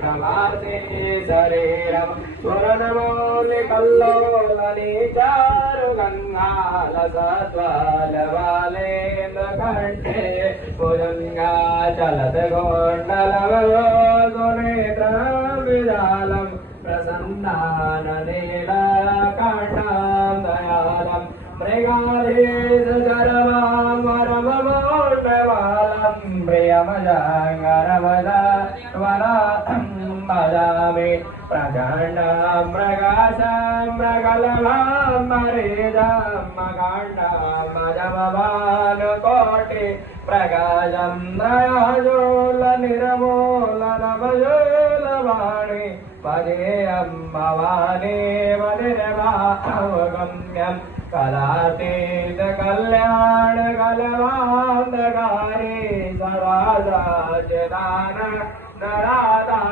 प्रभासे शरीरम पूर्णमौलि कल्लोलनि चारु गंगाल सत्वालवालेन्द्र कंठे भुजंगा चलत गोंडलवनेत्रं विजालम प्रसन्नाननीलकाण्डं दयालं मृगाधीश चरमां वरममोण्डवालं प्रियमजाङ्गरमदावरां भजामि प्रचण्डं मृगाशं मृगलभां मरीजं मकाण्डं भजमभानुकोटि प्रकाशं दयाजोलनिर्मूलनभजोलवाणि भजेयं भवानी वनिर्भावगम्यं कलातीत कल्याण कलवान्धकारी सदा सच्चिदानन्द राधा।